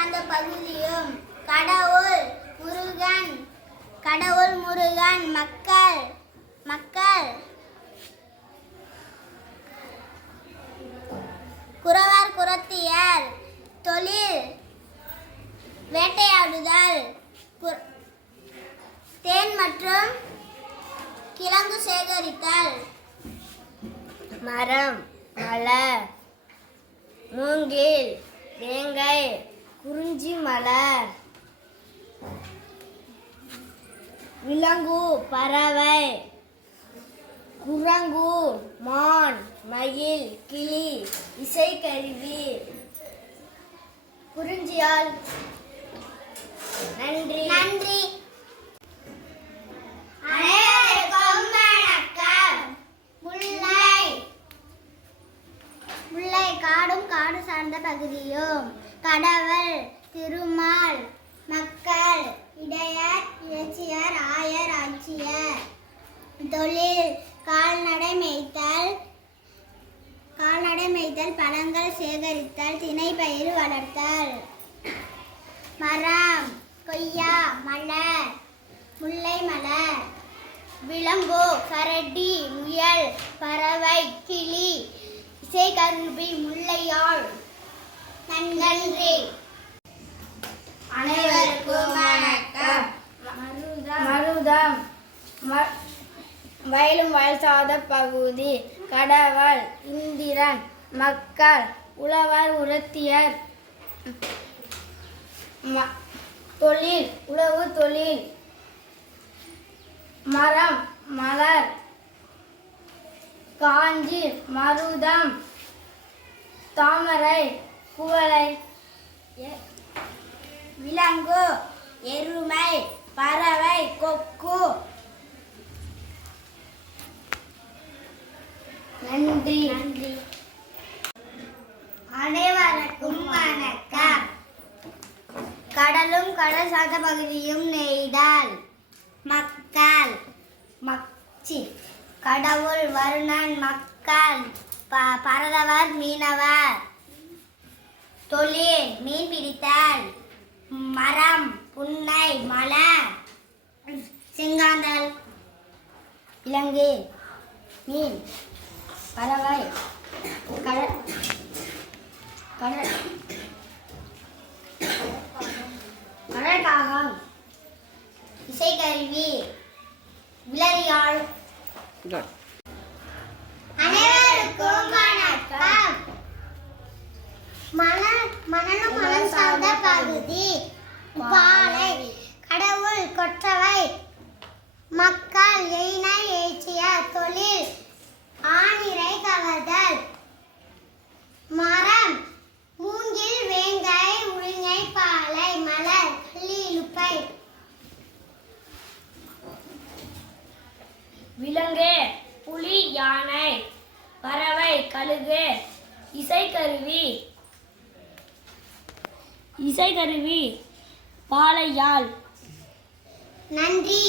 சார்ந்த பகுதியும் கடவுள் முருகன் மக்கள் குறவர் குறத்தியர் தொழில் வேட்டையாடுதல் தேன் மற்றும் கிழங்கு சேகரித்தல் மரம் மலர் மூங்கில் வேங்கை குறிஞ்சி மலர் விலங்கு பறவை குரங்கு மான் மயில் கிளி இசைக்கருவி குறிஞ்சியால் நன்றி நன்றி. முல்லை காடும் காடு சார்ந்த பகுதியும் கடவுள் திருமால் மக்கள் இடையர் இறைச்சியர் ஆயர் ஆட்சியர் தொழில் கால்நடை மேய்த்தல் பழங்கள் சேகரித்தல் திணைப்பயிர் வளர்த்தல் மரம் கொய்யா மலர் முல்லை மலர் விலங்கு கரடி முயல் பறவை கிளி இசைக்கருவி முல்லையாழ் நன்றி. அனைவருக்கும் வணக்கம். மருதம் வயலும் வயல் சார்ந்த பகுதி கடவுள் இந்திரன் மக்கள் உழவர் உரத்தியர் தொழில் உழவு தொழில் மரம் மலர் காஞ்சி மருதம் தாமரை குவளை விலங்கு எருமை பறவை கொக்கு நன்றி. அனைவருக்கும் வணக்கம். கடலும் கடல் சார்ந்த பகுதியும் நெய்தல் மக்கள் கடவுள் வருணன் மக்கள் பரதவர் மீனவர் தொழில் மீன் பிடித்தல் மரம் புன்னை மலர் செங்காந்தல் விலங்கு மீன் பறவை கடற்காகம் இசைக்கருவி விலரியாழ். அனைவருக்கும் வணக்கம். மணலும் மணல் சார்ந்த பகுதி பாலை கடவுள் கொற்றவை மக்கள் எயினை ஏற்றிய தொழில் ஆணிரை கவர்தல் மரம் மூங்கில் வேங்கை உளிங்கை பாலை மலர் கள்ளி இலுப்பை விலங்கு புலி யானை பறவை கழுகு இசைக்கருவி பாலையாழ். நன்றி.